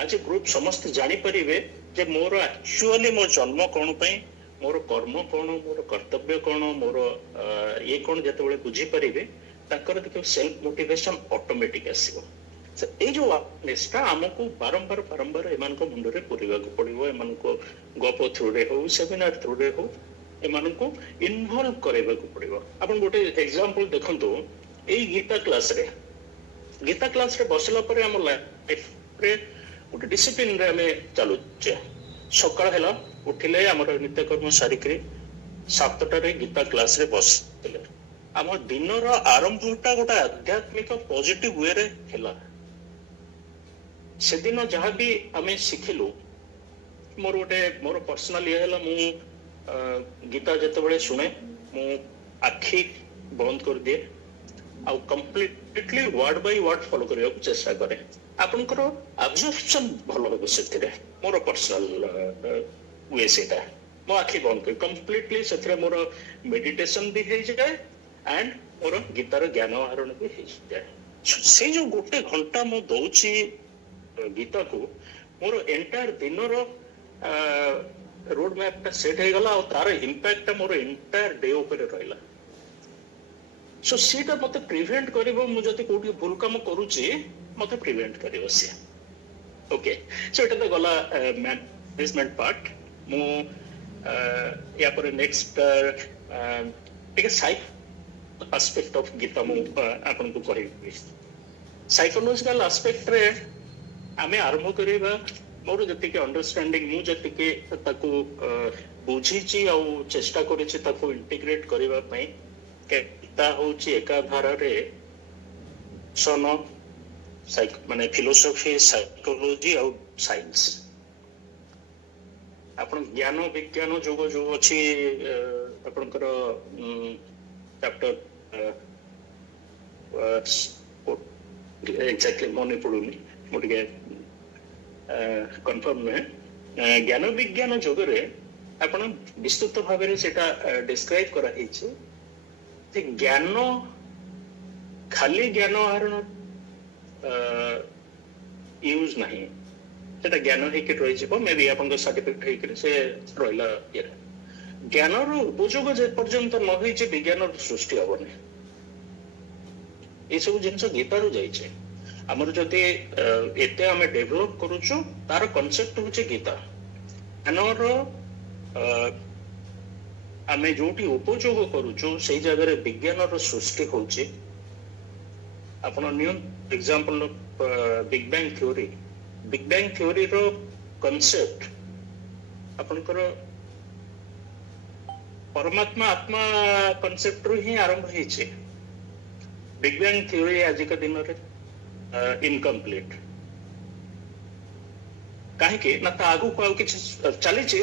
ଆଜି ଗ୍ରୁପ ସମସ୍ତେ ଜାଣିପାରିବେ ଯେ ମୋର ଆକ୍ଚୁଆଲି ମୋ ଜନ୍ମ କଣ ପାଇଁ ମୋର କର୍ମ କଣ ମୋର କର୍ତ୍ତବ୍ୟ କଣ ମୋର ଇଏ କଣ ଯେତେବେଳେ ବୁଝିପାରିବେ ତାଙ୍କର ଦେଖିବେ ସେଲ୍ଫ ମୋଟିଭେସନ ଅଟୋମେଟିକ ଆସିବ ଏଇ ଯୋଉ ନିଷ୍ଠା ଆମକୁ ବାରମ୍ବାର ଏମାନଙ୍କ ମୁଣ୍ଡରେ ପୁରେଇବାକୁ ପଡିବ ଏମାନଙ୍କୁ ଗପ ଥ୍ରୁରେ ହଉ ସେମିନାର ଥ୍ରୁରେ ହଉ ଏମାନଙ୍କୁ ଇନଭଲ୍ଭ କରାଇବାକୁ ପଡିବ ଆପଣ ଗୋଟେ ଏକ୍ସାମ୍ପଲ ଦେଖନ୍ତୁ ଏଇ ଗୀତା କ୍ଲାସରେ ବସିଲା ପରେ ଆମ ଲାଇଫରେ ଗୋଟେ ଡିସିପ୍ଲିନରେ ଆମେ ଚାଲୁଛେ ସକାଳ ହେଲା ଉଠିଲେ ଆମର ନିତ୍ୟକର୍ମ ସାରିକିରି 7ଟାରେ ଗୀତା କ୍ଲାସରେ ବସିଥିଲେ ଆମ ଦିନର ଆରମ୍ଭଟା ଗୋଟେ ଆଧ୍ୟାତ୍ମିକ ପଜିଟିଭ ୱେରେ ହେଲା ସେଦିନ ଯାହା ବି ଆମେ ଶିଖିଲୁ ମୋର ପର୍ସନାଲ ଇଏ ହେଲା ମୁଁ ଗୀତା ଯେତେବେଳେ ଶୁଣେ ମୁଁ ଆଖି ବନ୍ଦ କରିଦିଏ ଆଉ completely word by word follow କରିବାକୁ ଚେଷ୍ଟା କରେ ଆପଣଙ୍କର ଆବଜର୍ପସନ ଭଲ ହେବ ସେଥିରେ ମୋର ପର୍ସନାଲ ୱେ ସେଇଟା ମୁଁ ଆଖି ବନ୍ଦ କରି କମ୍ପ୍ଲିଟଲି ସେଥିରେ ମୋର ମେଡିଟେସନ ବି ହେଇଯାଏ ଆଣ୍ଡ ମୋର ଗୀତାର ଜ୍ଞାନ ଆହରଣ ବି ହେଇଯାଏ ସେଇ ଯୋଉ ଗୋଟେ ଘଣ୍ଟା ମୁଁ ଦଉଛି ଗୀତାକୁ ମୋର ଏଣ୍ଟାୟାର ଦିନର ରୋଡ ମ୍ୟାପଟା ସେଟ୍ ହେଇଗଲା ଆଉ ତାର ଇମ୍ପାକ୍ଟଟା ମୋର ଏଣ୍ଟାୟାର ଡେ ଉପରେ ରହିଲା ସୋ ସେଇଟା ମତେ ପ୍ରିଭେଣ୍ଟ କରିବ ମୁଁ ଯଦି କୋଉଠି ଭୁଲ କାମ କରୁଛି ମତେ ପ୍ରିଭେଣ୍ଟ କରିବ ସିଏ ଓକେ ସୋ ଏଟା ତ ଗଲା ମ୍ୟାନେଜମେଣ୍ଟ ପାର୍ଟ ମୁଁ ୟା ପରେ ନେକ୍ସଟ ଟିକେ ଆସ୍ପେକ୍ଟ ଅଫ ଗୀତା ମୁଁ ଆପଣଙ୍କୁ କହିବି ସାଇକୋଲୋଜିକାଲ ଆସ୍ପେକ୍ଟରେ ଆମେ ଆରମ୍ଭ କରିବା ମୋର ଯେତିକି ଅଣ୍ଡରଷ୍ଟାଣ୍ଡିଂ ମୁଁ ଯେତିକି ତାକୁ ବୁଝିଛି ଆଉ ଚେଷ୍ଟା କରିଛି ତାକୁ ଇଣ୍ଟିଗ୍ରେଟ କରିବା ପାଇଁ ଗୀତା ହଉଛି ଏକାଧାରରେ ମାନେ ଫିଲୋସଫି ସାଇକୋଲୋଜି ଆଉ ସାଇନ୍ସ ଆପଣ ଜ୍ଞାନ ବିଜ୍ଞାନ ଯୋଗ ଯୋଉ ଅଛି ଆପଣଙ୍କର ଚାପ୍ଟର ଏକ୍ଜାକ୍ଟଲି ମନେ ପଡୁନି, ମୁଁ ଟିକେ କନଫର୍ମ ନୁହେଁ। ଜ୍ଞାନ ବିଜ୍ଞାନ ଯୋଗରେ ଆପଣ ବିସ୍ତୃତ ଭାବରେ ସେଟା ଡେସ୍କ୍ରାଇବ କରାହେଇଛି ଯେ ଜ୍ଞାନ ଖାଲି ଜ୍ଞାନ ଆହରଣ ୟୁଜ ନାହିଁ, ସେଟା ଜ୍ଞାନ ହେଇକି ରହିଯିବ, ମେ ବି ଆପଣଙ୍କ ସାର୍ଟିଫିକେଟ ହେଇକି ସେ ରହିଲା ଇଏରେ। ଜ୍ଞାନର ଉପଯୋଗ ଯେ ପର୍ଯ୍ୟନ୍ତ ନ ହେଇଛି ବିଜ୍ଞାନର ସୃଷ୍ଟି ହବନି। ଏସବୁ ଜିନିଷ ଗୀତାରୁ ଯାଇଛି। ଆମର ଯଦି ଏତେ ଆମେ ଡେଭଲପ କରୁଛୁ ତାର କନସେପ୍ଟ ହଉଛି ଗୀତା। ଜ୍ଞାନର ଆମେ ଯୋଉଠି ଉପଯୋଗ କରୁଛୁ ସେଇ ଜାଗାରେ ବିଜ୍ଞାନର ସୃଷ୍ଟି ହଉଛି। ଆପଣ ନିଅନ୍ତୁ example big bang theory. Big bang ଥିଓରିର କନସେପ୍ଟ ଆପଣଙ୍କର ପରମାତ୍ମା ଆତ୍ମା କନସେପ୍ଟରୁ ହିଁ ଆରମ୍ଭ ହେଇଛି। ବିଗ ବ୍ୟାଙ୍ଗ ଥିଓରି ଆଜିକା ଦିନରେ ଇନକମ୍ପ୍ଲିଟ। କାହିଁକି ନା ତା ଆଗକୁ ଆଉ କିଛି ଚାଲିଛି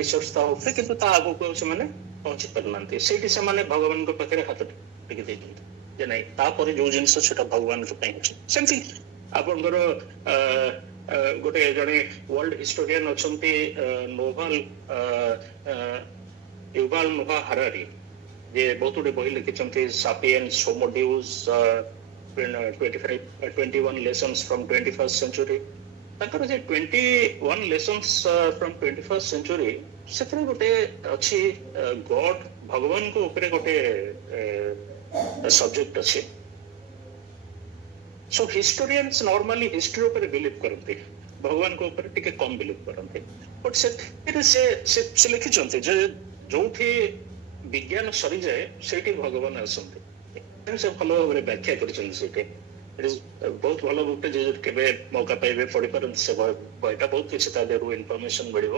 ରିସର୍ଚ୍ଚ ତା ଉପରେ, କିନ୍ତୁ ତା ଆଗକୁ ଆଉ ସେମାନେ ପହଞ୍ଚି ପାରୁନାହାନ୍ତି। ସେଇଠି ସେମାନେ ଭଗବାନଙ୍କ ପାଖରେ ହାତ ଟେକି ଦେଇଛନ୍ତି ଯେ ନାଇଁ ତାପରେ ଯୋଉ ଜିନିଷ ସେଟା ଭଗବାନଙ୍କ ପାଇଁ ଅଛି। ସେମିତି ଆପଣଙ୍କର ଗୋଟେ ଜଣେ ୱାର୍ଲଡ ହିଷ୍ଟୋରିଆନ ଅଛନ୍ତି ୟୁଭାଲ ନୋହା ହାରାରି, ଯେ ବହୁତ ଗୁଡେ ବହି ଲେଖିଛନ୍ତି Sapiens, homo Deutsche, 21 lessons from 21st century। ତାଙ୍କର ଯେ 21 lessons from 21st century ସେଥିରେ ଗୋଟେ ଅଛି ଗଡ ଭଗବାନଙ୍କ ଉପରେ ଗୋଟେ ସବଜେକ୍ଟ ଅଛି। ସୋ ହିଷ୍ଟୋରିଆନ୍ସ ନର୍ମାଲି ହିଷ୍ଟ୍ରି ଉପରେ ବିଲିଭ କରନ୍ତି, ଭଗବାନଙ୍କ ଉପରେ ଟିକେ କମ ବିଲିଭ କରନ୍ତି। ବଟ ସେଥିରେ ସେ ଲେଖିଛନ୍ତି ଯେ ଯୋଉଠି ବିଜ୍ଞାନ ସରିଯାଏ ସେଇଠି ଭଗବାନ ଆସନ୍ତି। ସେ ଭଲ ଭାବରେ ବ୍ୟାଖ୍ୟା କରିଛନ୍ତି ସେଇଠି। ବହୁତ ଭଲ ବୁକଟେ, ଯେ କେବେ ମୌକା ପାଇବେ ପଢିପାରନ୍ତି ସେ ବହିଟା, ବହୁତ କିଛି ତା ଦେହରୁ ଇନଫର୍ମେସନ ମିଳିବ।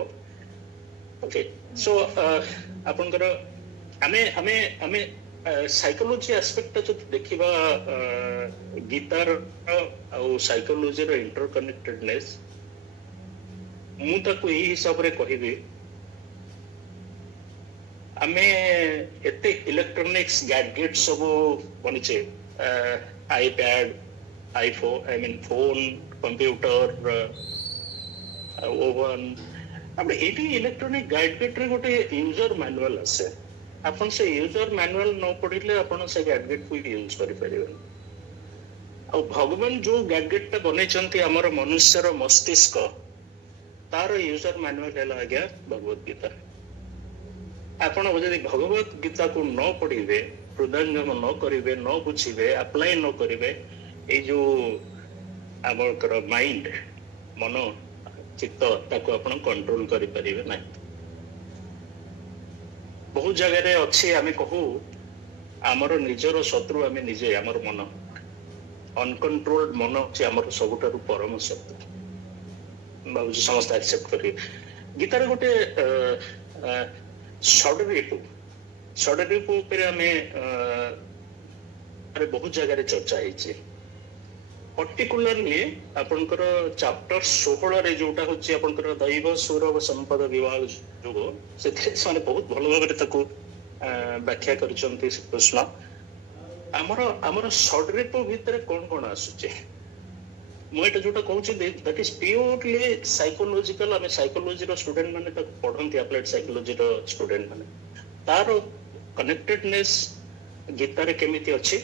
ଓକେ, ସୋ ଆପଣଙ୍କର ଆମେ ଆମେ ଆମେ ସାଇକୋଲୋଜି ଆସ୍ପେକ୍ଟଟା ଯଦି ଦେଖିବା ଗୀତାର ଆଉ ସାଇକୋଲୋଜିର ଇଣ୍ଟରକନେକ୍ଟେଡନେସ୍, ମୁଁ ତାକୁ ଏଇ ହିସାବରେ କହିବି। ଆମେ ଏତେ ଇଲେକ୍ଟ୍ରୋନିକ୍ସ ଗ୍ୟାଡଗେଟ୍ ସବୁ ବନିଛେ, ଆଇପ୍ୟାଡ, ଫୋନ, କମ୍ପ୍ୟୁଟର, ଓଭନ। ତାପରେ ଏଇଠି ଇଲେକ୍ଟ୍ରୋନିକ ଗ୍ୟାଡଗେଟରେ ଗୋଟେ ୟୁଜର ମାନୁଆଲ ଆସେ। ଆପଣ ସେ ୟୁଜର ମାନୁଆଲ ନ ପଢିଲେ ଆପଣ ସେ ଗ୍ୟାଡଗେଟକୁ ୟୁଜ କରିପାରିବେନି। ଆଉ ଭଗବାନ ଯୋଉ ଗ୍ୟାଡଗେଟଟା ବନେଇଛନ୍ତି ଆମର ମନୁଷ୍ୟର ମସ୍ତିଷ୍କ, ତାର ୟୁଜର ମାନୁଆଲ ହେଲା ଆଜ୍ଞା ଭଗବତ ଗୀତା। ଆପଣ ଯଦି ଭଗବତ ଗୀତାକୁ ନ ପଢିବେ, ହୃଦୟଙ୍ଗମ ନ କରିବେ, ନ ବୁଝିବେ, ଆପ୍ଲାଏ ନ କରିବେ, ଏଇ ଯୋଉ ଆମର ମାଇଣ୍ଡ, ମନ, ଚିତ୍ତ, ତାକୁ ଆପଣ କଣ୍ଟ୍ରୋଲ କରିପାରିବେ ନାହିଁ। ବହୁତ ଜାଗାରେ ଅଛି ଆମେ କହୁ ଆମର ନିଜର ଶତ୍ରୁ ଆମେ ନିଜେ, ଆମର ମନ। ଅନକଣ୍ଟ୍ରୋଲ୍ଡ ମନ ଅଛି ଆମର ସବୁଠାରୁ ପରମ ଶତ୍ରୁ। ଭାବୁଛି ସମସ୍ତେ ଆକ୍ସେପ୍ଟ କରିବେ। ଗୀତାରେ ଗୋଟେ ଷଡ଼ରିପୁ ଉପରେ ଆମେ ବହୁତ ଜାଗାରେ ଚର୍ଚ୍ଚା ହେଇଛି। ପର୍ଟିକୁଲାରଲି ଆପଣଙ୍କର ଚାପ୍ଟର 16ରେ ଯୋଉଟା ହଉଛି ଆପଣଙ୍କର ଦୈବ ସୌରଭ ସମ୍ପଦ ବିଭାଗ ଯୋଗ, ସେଥିରେ ସେମାନେ ବହୁତ ଭଲ ଭାବରେ ତାକୁ ବ୍ୟାଖ୍ୟା କରିଛନ୍ତି ଶ୍ରୀକୃଷ୍ଣ। ଆମର ଷଡ଼ରିପୁ ଭିତରେ କଣ କଣ ଆସୁଛି, ମୁଁ ଏଇଟା ଯୋଉଟା କହୁଛି that is purely psychological। ଆମେ ସାଇକୋଲୋଜିର ଷ୍ଟୁଡେଣ୍ଟ ମାନେ ତାକୁ ପଢନ୍ତି, ଆପ୍ଲାଏଡ ସାଇକୋଲୋଜିର ଷ୍ଟୁଡେଣ୍ଟ ମାନେ। ତାର କନେକ୍ଟେଡନେସ୍ ଗୀତାରେ କେମିତି ଅଛି?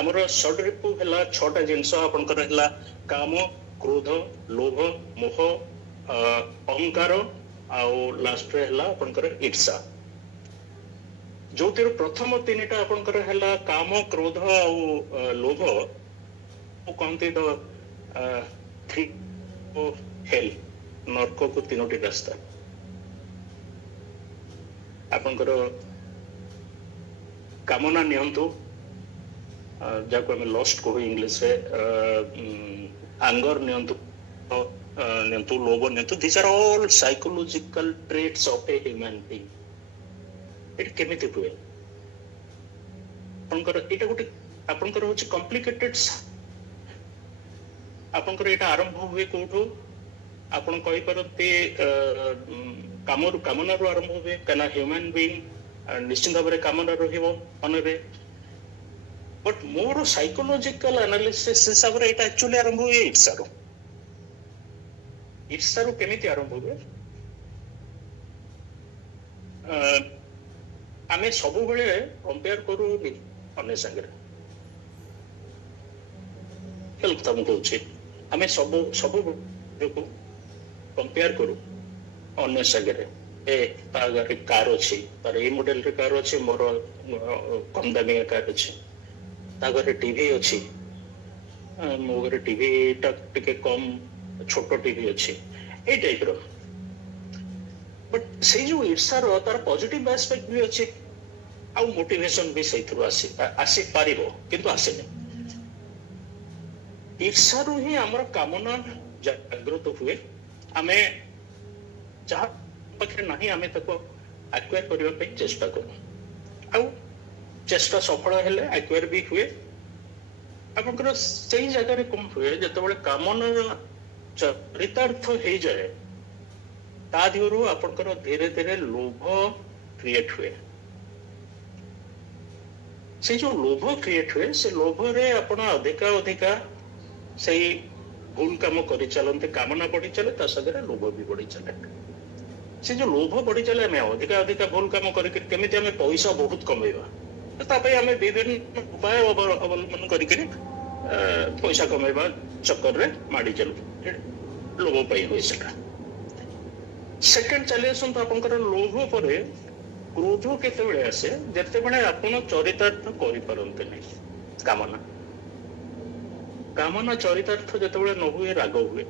ଆମର ଷଡ଼ରିପୁ ହେଲା 6ଟା ଜିନିଷ। ଆପଣଙ୍କର ହେଲା କାମ, କ୍ରୋଧ, ଲୋଭ, ମୋହ, ଅହଙ୍କାର, ଆଉ ଲାଷ୍ଟରେ ହେଲା ଆପଣଙ୍କର ଈର୍ଷା। ଯୋଉଥିରୁ ପ୍ରଥମ 3ଟା ଆପଣଙ୍କର ହେଲା କାମ, କ୍ରୋଧ ଆଉ ଲୋଭ, କହନ୍ତି ତ ହେଲ୍, ନର୍କକୁ 3ଟି ରାସ୍ତା। ଆପଣଙ୍କର କାମନା ନିଅନ୍ତୁ, ଯାହାକୁ ଆମେ ଲଷ୍ଟ କହୁ ଇଂଲିଶରେ, ଆଙ୍ଗର ନିଅନ୍ତୁ, ଲୋଭ ନିଅନ୍ତୁ। This are all psychological traits of a human being. ଏଇଟା କେମିତି ହୁଏ? ଆପଣଙ୍କର ଏଇଟା ଗୋଟେ ଆପଣଙ୍କର ହଉଛି କମ୍ପ୍ଲିକେଟେଡ। ଆପଣଙ୍କର ଏଇଟା ଆରମ୍ଭ ହୁଏ କୋଉଠୁ? ଆପଣ କହିପାରନ୍ତି କାମନାରୁ ଆରମ୍ଭ ହୁଏ, କାହିଁକିନା ହ୍ୟୁମାନ୍ ବିଙ୍ଗ ନିଶ୍ଚିନ୍ତ ଭାବରେ କାମନା ରହିବ ମନରେ। ବଟ୍ ମୋର ସାଇକୋଲୋଜିକାଲ ଆନାଲିସିସ୍ ହିସାବରେ ଏଇଟା ଆକ୍ଚୁଆଲି ଆରମ୍ଭ ହୁଏ ଈର୍ଷାରୁ। ଈର୍ଷାରୁ କେମିତି ଆରମ୍ଭ ହୁଏ? ଆମେ ସବୁବେଳେ କମ୍ପେୟାର କରୁ ଅନ୍ୟ ସାଙ୍ଗରେ। କଥା ମୁଁ କହୁଛି, ଆମେ ସବୁ କମ୍ପେୟାର କରୁ ଅନ୍ୟ ସାଙ୍ଗରେ। ତା ଘରେ କାର ଅଛି, ତାର ଏଇ ମଡେଲରେ କାର ଅଛି, ମୋର କମ ଦାମିଆ କାର ଅଛି। ତା ଘରେ ଟିଭି ଅଛି, ମୋ ଘରେ ଟିଭି ଟା ଟିକେ କମ ଛୋଟ ଟିଭି ଅଛି, ଏଇ ଟାଇପର। ବଟ୍ ସେଇ ଯୋଉ ଈର୍ଷାର ତାର ପଜିଟିଭ ଆସ୍ପେକ୍ଟ ବି ଅଛି, ଆଉ ମୋଟିଭେସନ ବି ସେଇଥିରୁ ଆସିପାରିବ, କିନ୍ତୁ ଆସେନି। ଈର୍ଷାରୁ ହିଁ ଆମର କାମନା ଜାଗ୍ରତ ହୁଏ। ଆମେ ଯାହା ପାଖରେ ନାହିଁ ଆମେ ତାକୁ ଆକ୍ୱାର କରିବା ପାଇଁ ଚେଷ୍ଟା କରୁ, ଆଉ ଚେଷ୍ଟା ସଫଳ ହେଲେ ଆକ୍ୱାର ବି ହୁଏ। ଆପଣଙ୍କର ସେଇ ଜାଗାରେ କଣ ହୁଏ, ଯେତେବେଳେ କାମନା ଚରିତାର୍ଥ ହେଇଯାଏ, ତା ଦେହରୁ ଆପଣଙ୍କର ଧୀରେ ଧୀରେ ଲୋଭ କ୍ରିଏଟ ହୁଏ। ସେ ଯୋଉ ଲୋଭ କ୍ରିଏଟ ହୁଏ, ସେ ଲୋଭରେ ଆପଣ ଅଧିକା ସେଇ ଭୁଲ କାମ କରିଚାଲନ୍ତି। କାମନା ବଢି ଚାଲେ, ତା ସାଙ୍ଗରେ ଲୋଭ ବି ବଢି ଚାଲେ। ସେ ଯୋଉ ଲୋଭ ବଢି ଚାଲେ, ଆମେ ଅଧିକା ଭୁଲ କାମ କରିକି କେମିତି ଆମେ ପଇସା ବହୁତ କମେଇବା, ତା ପାଇଁ ଆମେ ବିଭିନ୍ନ ଉପାୟ ଅବଲମ୍ବନ କରିକିରି ପଇସା କମେଇବା ଚକ୍କରରେ ମାଡି ଚାଲୁ। ଲୋଭ ପାଇଁ ହୁଏ ସେଟା। ସେକେଣ୍ଡ ଚାଲି ଆସନ୍ତୁ ଆପଣଙ୍କର ଲୋଭ ପରେ କ୍ରୋଧ କେତେବେଳେ ଆସେ, ଯେତେବେଳେ ଆପଣ ଚରିତାର୍ଥ କରିପାରନ୍ତି ନାହିଁ। କାମନା ଚରିତାର୍ଥ ଯେତେବେଳେ ନ ହୁଏ, ରାଗ ହୁଏ।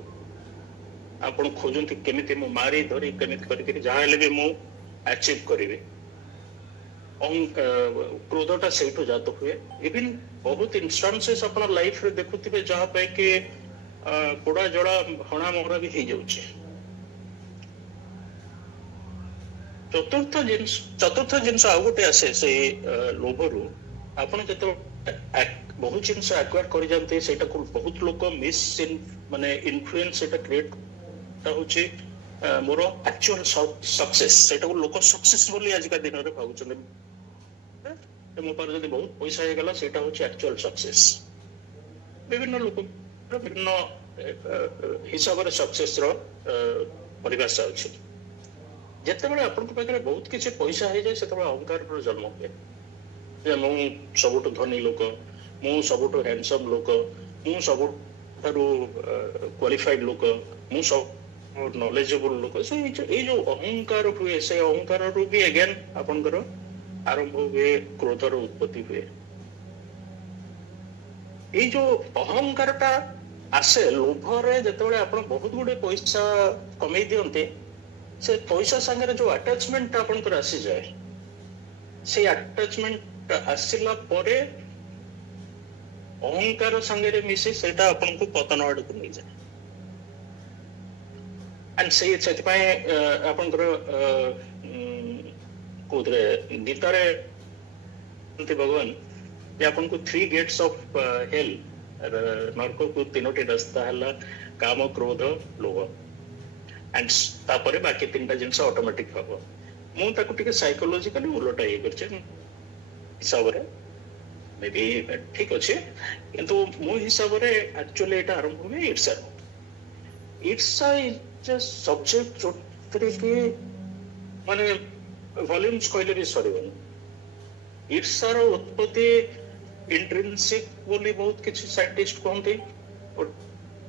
ଆପଣ ଖୋଜନ୍ତି କେମିତି ମୁଁ ମାରି ଧରି କେମିତି କରିକିରି ଯାହା ହେଲେ ବି ମୁଁ ଆଚିଭ କରିବି। କ୍ରୋଧଟା ସେଇଠୁ ଜାତ ହୁଏ। ଇଭିନ୍ ବହୁତ ଇନଷ୍ଟାନ୍ସେସ୍ ଆପଣ ଲାଇଫରେ ଦେଖୁଥିବେ, ଯାହା ପାଇଁ କି ପୋଡା ଜଳା ହଣା ମହରା ବି ହେଇଯାଉଛି। ଚତୁର୍ଥ ଜିନିଷ ଆଉ ଗୋଟେ ଆସେ ସେଇ ଲୋଭରୁ। ଆପଣ ଯେତେବେଳେ ବହୁତ ଜିନିଷ ଆକ୍ୱାର କରିଯାନ୍ତି, ସେଇଟାକୁ ବହୁତ ଲୋକ ମାନେ ଇନଫ୍ଲୁଏନ୍ସ ସେଇଟା କ୍ରିଏଟ ହଉଛି ମୋର ଆକ୍ଚୁଆଲ ସକ୍ସେସ୍। ସେଇଟାକୁ ଲୋକ ସକ୍ସେସ୍ ବୋଲି ଆଜିକା ଦିନରେ ଭାବୁଛନ୍ତି। ମୋ ପାଖରେ ଯଦି ବହୁତ ପଇସା ହେଇଗଲା, ସେଇଟା ହଉଛି ଆକ୍ଚୁଆଲ ସକ୍ସେସ୍। ବିଭିନ୍ନ ଲୋକ ବିଭିନ୍ନ ହିସାବରେ ସକ୍ସେସ୍ ର ପରିଭାଷା ଅଛି। ଯେତେବେଳେ ଆପଣଙ୍କ ପାଖରେ ବହୁତ କିଛି ପଇସା ହେଇଯାଏ, ସେତେବେଳେ ଅହଙ୍କାରର ଜନ୍ମ ହୁଏ ଯେ ମୁଁ ସବୁଠୁ ଧନୀ ଲୋକ, ମୁଁ ସବୁଠୁ ହ୍ୟାଣ୍ଡସମ୍ ଲୋକ, ମୁଁ ସବୁଠାରୁ କ୍ୱାଲିଫାଇଡ ଲୋକ, ମୁଁ ସବୁ ନଲେଜେବଲ ଲୋକ। ଏଇ ଯୋଉ ଅହଙ୍କାର ହୁଏ, ସେ ଅହଙ୍କାରରୁ ବି ଏଗେନ୍ ଆପଣଙ୍କର ଆରମ୍ଭ ହୁଏ କ୍ରୋଧର ଉତ୍ପତ୍ତି ହୁଏ। ଏଇ ଯୋଉ ଅହଙ୍କାରଟା ଆସେ ଲୋଭରେ, ଯେତେବେଳେ ଆପଣ ବହୁତ ଗୁଡେ ପଇସା କମେଇ ଦିଅନ୍ତି, ସେ ପଇସା ସାଙ୍ଗରେ ଯୋଉ ଆଟାଚମେଣ୍ଟ ଆପଣଙ୍କର ଆସିଯାଏ, ସେଇ ଆଟାଚମେଣ୍ଟ ଆସିଲା ପରେ ଅହଙ୍କାର ସାଙ୍ଗରେ ମିଶି ସେଇଟା ଆପଣଙ୍କୁ ପତନ ଆଡକୁ ନେଇଯାଏ। ସେଥିପାଇଁ ଆପଣଙ୍କର କୋଉଥିରେ ଗୀତାରେ ଭଗବାନ ଯେ ଆପଣଙ୍କୁ 3 gates of hell, ନରକକୁ 3ଟି ରାସ୍ତା ହେଲା କାମ, କ୍ରୋଧ, ଲୋଭ, ଆଣ୍ଡ ତାପରେ ବାକି 3ଟା ଜିନିଷ ଅଟୋମେଟିକ ହବ। ମୁଁ ତାକୁ ଟିକେ ସାଇକୋଲୋଜିକାଲି ଉଲଟା ଇଏ କରିଛି ହିସାବରେ, ମେ ବି ଠିକ ଅଛି, କିନ୍ତୁ ମୋ ହିସାବରେ ଆକ୍ଚୁଆଲି ଏଇଟା ଆରମ୍ଭ ହୁଏ ଈର୍ଷାରୁ। ଈର୍ଷା ଇଜ ଏ ସବଜେକ୍ଟ ଯୋଉଥିରେ କି ମାନେ ଭଲ୍ୟୁମ୍ସ କହିଲେ ବି ସରିବନି। ଈର୍ଷାର ଉତ୍ପତ୍ତି ଇଣ୍ଟ୍ରିନସିକ ବୋଲି ବହୁତ କିଛି ସାଇଣ୍ଟିଷ୍ଟ କହନ୍ତି।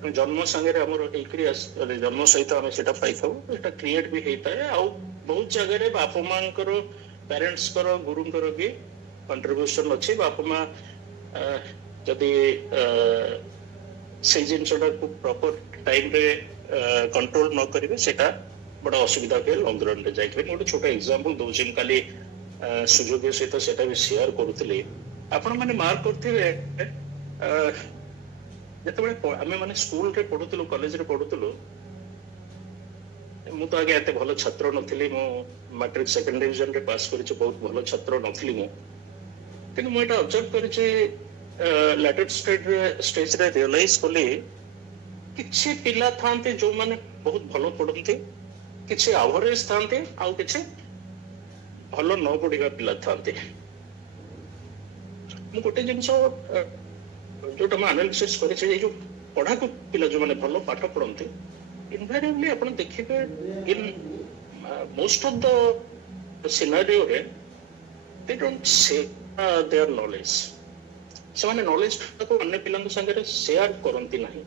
ଜନ୍ମ ସାଙ୍ଗରେ ଆମର ହେଇକରି ଜନ୍ମ ସହିତ ଆମେ ସେଟା ପାଇଥାଉ, ସେଟା କ୍ରିଏଟ ବି ହେଇଥାଏ। ଆଉ ବହୁତ ଜାଗାରେ ବାପା ମାଙ୍କର, ପ୍ୟାରେଣ୍ଟସଙ୍କର, ଗୁରୁଙ୍କର ବି କଣ୍ଟ୍ରିବ୍ୟୁସନ ଅଛି। ବାପା ମା ଯଦି ସେଇ ଜିନିଷଟାକୁ ପ୍ରପର ଟାଇମରେ କଣ୍ଟ୍ରୋଲ ନ କରିବେ, ସେଟା ବଡ ଅସୁବିଧା ହୁଏ ଲଙ୍ଗ ରନରେ ଯାଇକି। ମୁଁ ଗୋଟେ ଛୋଟ ଏକ୍ସାମ୍ପଲ ଦଉଛି, ମୁଁ କାଲି ସୁଯୋଗ ସହିତ ସେଟା ବି ସେୟାର କରୁଥିଲି। ଆପଣ ମାନେ ମାର୍କ କରିଥିବେ, ଯେତେବେଳେ ଆମେ ମାନେ ସ୍କୁଲରେ ପଢୁଥିଲୁ, କଲେଜରେ ପଢୁଥିଲୁ, ମୁଁ ତ ଆগে ଏତେ ଭଲ ଛାତ୍ର ନଥିଲି। ମୁଁ ମାଟ୍ରିକ ସେକେଣ୍ଡ ଡିଭିଜନରେ ପାସ୍ କରିଛି, ବହୁତ ଭଲ ଛାତ୍ର ନଥିଲି ମୁଁ। କିନ୍ତୁ ମୁଁ ଏଇଟା ଅବଜର୍ଭ କରିଛି, ଲାଟର ଷ୍ଟେଜରେ ରିୟଲାଇଜ କଲି କିଛି ପିଲା ଥାନ୍ତି ଯୋଉମାନେ बहुत भल पढ़ते किसी एवरेज था आउ किसी भल न पढ़ा पिला था गोटे जिन जोटा मैं एनालिसिस कर जो पढ़ा को पिला जो मैंने भल पाठ पढ़ते इनवायरेबली आप देखिए in most of the scenario रे they don't say their knowledge से माने नॉलेज को अन्य पिलांक संगे शेयर करती नहीं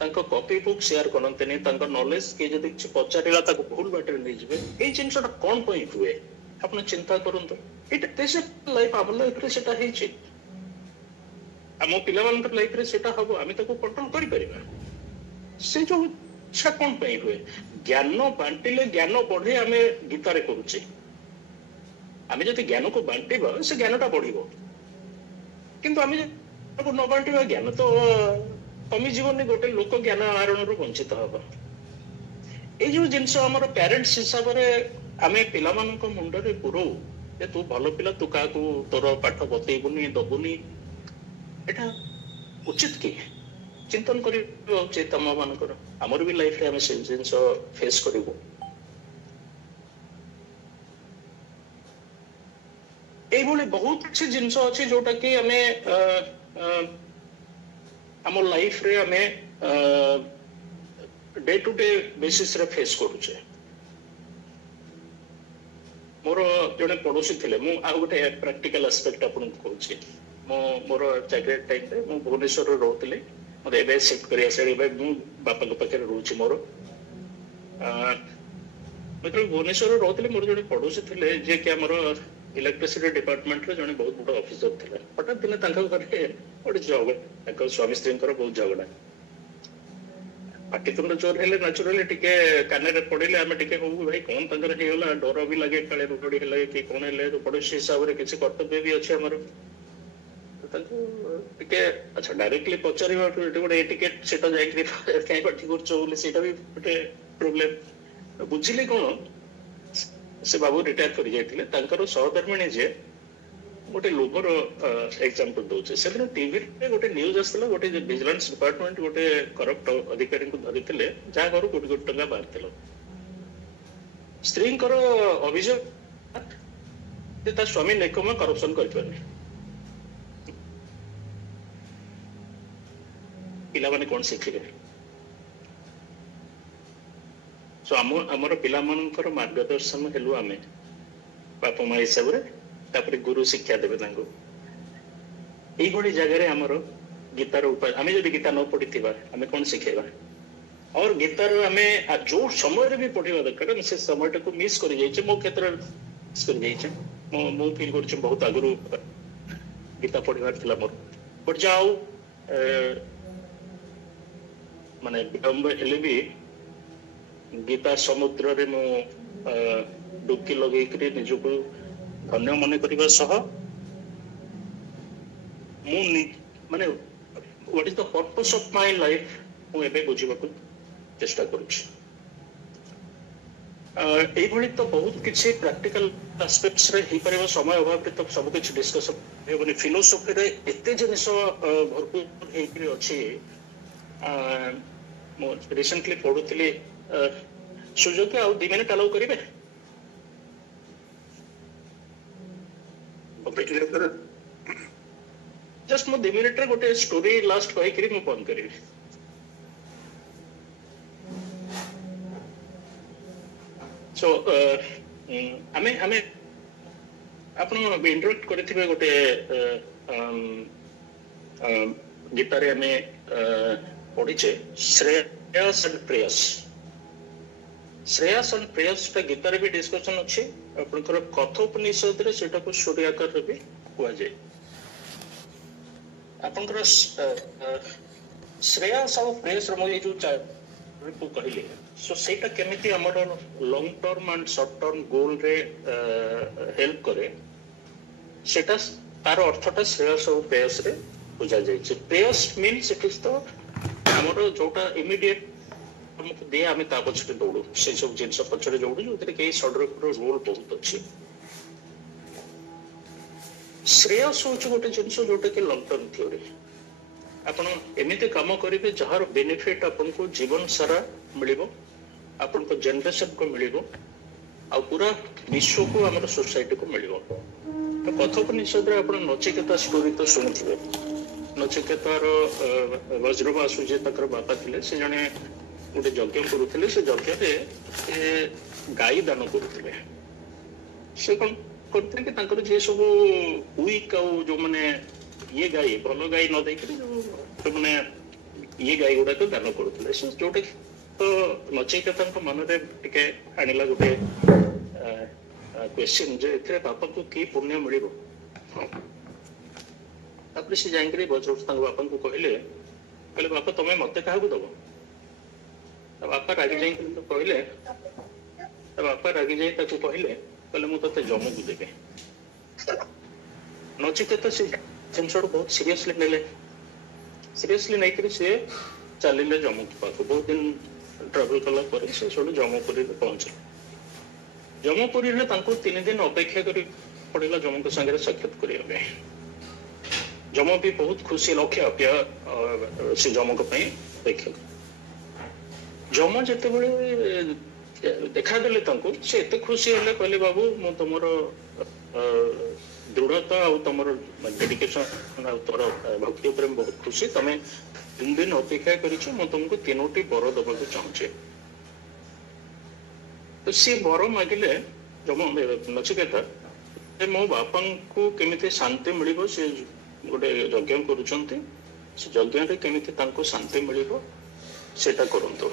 तांको कॉपी बुक शेयर करते नहीं तांको नॉलेज के जदि किसी पचारिला ताको भूल बाटे नहीं जिवे ए जिंसटा कोन पई हुए आपण चिंता करंतो इट दिस लाइफ आम लाइफ रे सेटा हेछि आम पिलावान लाइफ रे सेटा हबो आमी ताको कंट्रोल करि परिबा से जो इच्छा कोन पई हुए ज्ञान बांटिले ज्ञान बढ़े आमे गीतारे करूचे आमे जति ज्ञान को बांटिबा से ज्ञानटा बढ़िबो किंतु आमे को न बांटिबा ज्ञान तो कमी जीवन गोटे लोक ज्ञान आहरण रु वंचित हबा ए जो जिंस हमर पेरेंट्स हिसाब रे आमे पिला मान को मुंड रे पुरो जे तू भलो पिला तू का को तोर पाठ बतेइबुनी दबुनी एटा उचित की चिंतन करी उचित हम मानकर हमर भी लाइफ रे आमे से जिंस फेस करिवो ए बोले बहुत अच्छी जिंस अछि जोटा कि आमे आम लाइफ रे आमे डे टू डे बेसिस रे फेस करूचे मोर जने पड़ोसी थिले मु आ गोटे प्रैक्टिकल एस्पेक्ट आपन कहूची मो मोर चाकरी टाइम रे मु भुवनेश्वर रे रहतले मोर एबे शिफ्ट करिया से एबे मु बापा को पाखे रहूची मोर मतलब भुवनेश्वर रे रहतले मोर जने पड़ोसी थिले जे कि हमर इलेक्ट्रिसिटी डिपार्टमेंट रे जने बहुत बड़ ऑफिसर थिले हठात दिने तांका घरे गोटे झगड़ा स्वामी स्त्री बहुत झगड़ा पाटितुंड जोर हेले नेचुरली टिके काने रे पड़िले आमे टिके कहू भाई कोन तंगर हे होला डर भी लागे काले रुडी हेले कि कोन हेले तो पड़ोसी हिसाब रे किसी कर्तव्य भी अछि हमर तांको टिके अच्छा डायरेक्टली पचारिबा गोटे टिकेट सेटा जाई कि काई पाठी करछो बोले सेटा भी गोटे प्रॉब्लम बुझिले कोन से बाबू रिटायर कर जाइथिले तांकर सहधर्मिणी जे गोटे लोगर एग्जांपल दोचे से टीवी रे गोटे न्यूज आसला गोटे विजिलेंस डिपार्टमेंट गोटे करप्ट अधिकारी को धरिथिले जा घर कोटी कोटी टका बारथिलो स्त्री कर अभियोग जे ता स्वामी नेकमा करप्शन करथने पिला माने कोन शिखिले सो हमर पिला मानकर मार्गदर्शन हेलु आमे बापा माई हिसाब रे तापर गुरु शिक्षा देवे तांको एई बड़ी जगह रे हमर गीतार उपाय आमे जदि गीता न पढ़िथिबा आमे कोन शिखेबा और गीतार आमे जो समय रे भी पढ़िबा दरकार से समय को मिस कर जाइछे मो क्षेत्र मिस कर जाइछे मो फील करछ बहुत आगुरु गीता पढ़िबार थिला मोर बट जाऊ माने विलंब हेले भी गीता समुद्र रे मो डुबकी लगे करी निजको धन्य मन करबा सह मु माने what is the purpose of my life मु एबे बुझिबा को चेष्टा करूछि एई भली तो बहुत किछि प्रैक्टिकल एस्पेक्ट्स रे ही परबा समय अभाव रे तो सब किछि डिस्कस हेबनी फिलोसॉफी रे एते जिनिस भरपूर हेकरी अछि मु रिसेंटली पढुतली सुजोग के आ 2 मिनिट अलाउ करिवे जस्ट मो 2 मिनिट रे गोटे स्टोरी लास्ट कहि करी मु बंद करी सो हमें आपण इंटरेक्ट करथिबे गोटे गीता रे हमें पढिचे श्रेयस एंड प्रेयस ता गीता रे भी डिस्कशन अछि आपनकर कथोपनिषद रे सेटा को सूर्याकार रे भी हुआ जाय आपनकर श्रेयस और प्रेयस रे मो जो को कहले सो सेटा केमिति हमर long term and short term goal रे हेल्प करे सेटा तार अर्थटा श्रेयस और प्रेयस रे बुझा जाय छै प्रेयस मींस इट इज द हमर जोटा इमीडिएट हमको दे आमे ता पछरे दौड़ू से सब जिनस पछरे दौड़ू जोते के सडर रोल बहुत अच्छी श्रेयस होची गोटे जिनस जोटे के लॉन्ग टर्म थ्योरी आपण एमिते काम करिवे जहार बेनिफिट आपन को जीवन सारा मिलिबो आपण को जनरेशन को मिलिबो आ पूरा विश्व को हमर सोसाइटी को मिलिबो तो कथोपनिषद रे आपण नचिकेता स्टोरी तो सुनिथिबे नचिकेतार वज्रवासु जे तकर बापा थिले से जने गोटे यज्ञ करुथिले से यज्ञ रे गाई दान करुथिले से कौन करते कि तांकर जे सब वीक आ जो माने ये गाई भल गाई न देख जो माने ये गाई गुड़ा तो दान करुथिले से जोटे तो नचिकेता मन रे टिके आनिला गोटे क्वेश्चन जे एथरे बापा को की पुण्य मिलिबो तापर से जाइकरी वज्रवासु बापा को कहले कहले बापा तमे मते काहा को दबो बापा रागी जाई तो कहले बापा रागी जाई ताको कहले कहले मु तते जमु को देबे नचिकेता से जिनसड़ बहुत सीरियसली नेले सीरियसली नहीं करी से चलिले जम्मू पाक बहुत दिन ट्रैवल कला पर से सब जम्मूपुरी पहुंचे जम्मूपुरी रे तांको 3 दिन अपेक्षा करी पड़ेला जम्मू के संगे साक्षात करिया जम्मू भी बहुत खुशी लक्ष्य अप्या से जम्मू को पई देखे जम्मू जते बळे देखा देले तांको से एते खुशी होले कहले बाबू मु तमरो दृढ़ता और तमरो डेडिकेशन और तोर भक्ति प्रेम बहुत खुशी तमे 3 दिन अपेक्षा करिछु मु तुमको 3टी बर दबाको चाहूचे तो से बर मागिले जम नचिकेता मो बापा को केमिति शांति मिलिबो से गोटे यज्ञ करूछंती से यज्ञ रे केमिति तांको शांति मिलिबो सेटा करंतो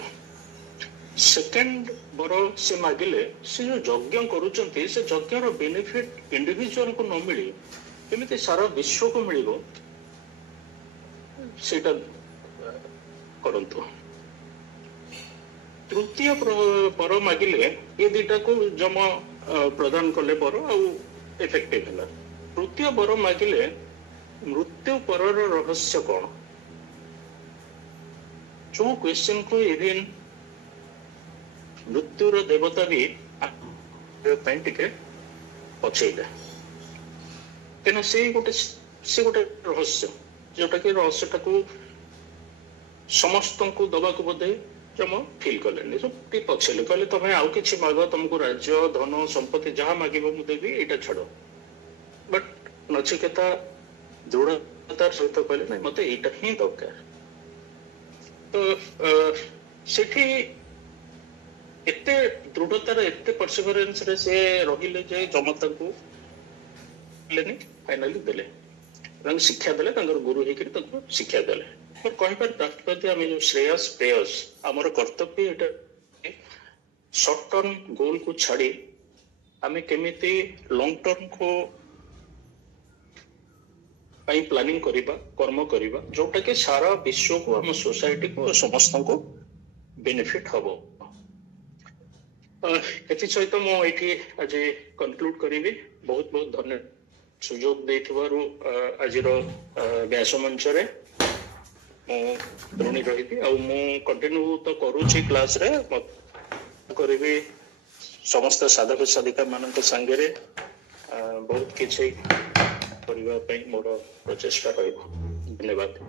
सेकंड बर से मागिले से जो यज्ञ करूछंती से यज्ञ रो बेनिफिट इंडिविजुअल को न मिली केमिति सारा विश्व को मिलिबो सेटा करंतो तृतीय पर मागिले ये दुटा को जमा प्रदान कले बर आ इफेक्टिव है तृतीय बर मागिले मृत्यु पर रहस्य कौन जो क्वेश्चन को इवन मृत्युर देवता भी टिके पछेला कहीं से गोटे रहस्य जोटा कि रहस्यटा को समस्त को दबा को बोधे जम फिल कले सब पछेले कहले तुम आउ कि माग तुमको राज्य धन संपत्ति जहाँ मागे मुझे देवी यहाँ छाड़ बट नचिकेता दृढ़तार सहित कहले ना मत यहाँ ही दरकार तो सेठी एते दृढ़तार एते परसिवरेंस रे से रहिले जे जमता को लेनी फाइनली देले रंग शिक्षा देले तांगर गुरु हे कि तको शिक्षा देले पर कहि पर राष्ट्रपति हम जो श्रेयस प्रेयस हमर कर्तव्य एटा शॉर्ट टर्म गोल को छाड़ी हमें केमिति लॉन्ग टर्म को पाई प्लानिंग करिबा कर्म करिबा जोटा के सारा विश्व को हम सोसाइटी को समस्त को बेनिफिट हबो एथि सहित मो एठी आज कंक्लूड करिबी बहुत बहुत धन्यवाद सुजोग देथिबारु आजिरो व्यास मंच रे मो ऋणी रही आ मु कंटिन्यू तो करूची क्लास रे करिबी समस्त साधक साधिका मानक संगे रे बहुत किछि करबा पई मोर प्रचेष्टा रहइबो धन्यवाद।